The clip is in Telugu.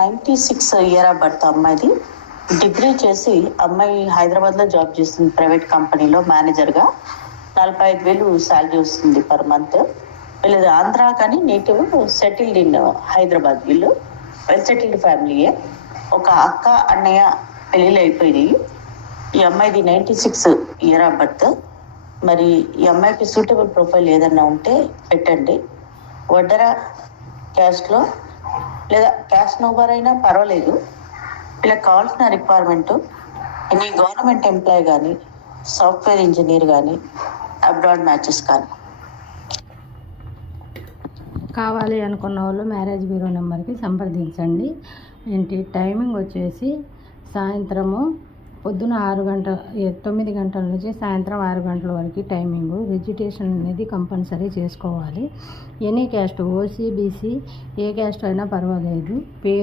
96 ఇయర్ ఆఫ్ బర్త్ అమ్మాయిది. డిగ్రీ చేసి అమ్మాయి హైదరాబాద్లో జాబ్ చేస్తుంది, ప్రైవేట్ కంపెనీలో మేనేజర్గా. 45,000 శాలరీ వస్తుంది పర్ మంత్. వీళ్ళది ఆంధ్ర కానీ నేటివ్, సెటిల్డ్ ఇన్ హైదరాబాద్. వీళ్ళు వెల్ సెటిల్డ్ ఫ్యామిలీయే. ఒక అక్క అన్నయ్య పెళ్ళిళ్ళు అయిపోయినాయి. ఈ అమ్మాయిది 96 ఇయర్ ఆఫ్ బర్త్. మరి ఈ అమ్మాయికి సూటబుల్ ప్రొఫైల్ ఏదన్నా ఉంటే పెట్టండి. వడ్డర క్యాస్ట్లో లేదా క్యాస్ట్ నోబర్ అయినా పర్వాలేదు. వీళ్ళకి కావాల్సిన రిక్వైర్మెంటు ఎనీ గవర్నమెంట్ ఎంప్లాయ్ కానీ, సాఫ్ట్వేర్ ఇంజనీర్ కానీ, అబ్రాడ్ మ్యాచెస్ కానీ. కావాలి అనుకున్న వాళ్ళు మ్యారేజ్ బ్యూరో నెంబర్కి సంప్రదించండి. ఏంటి టైమింగ్ వచ్చేసి సాయంత్రము పొద్దున 9 గంటల నుంచి సాయంత్రం 6 గంటల వరకు టైమింగు. రిజిస్ట్రేషన్ అనేది కంపల్సరీ చేసుకోవాలి. Any caste, OC, BC A caste అయినా పర్వాలేదు.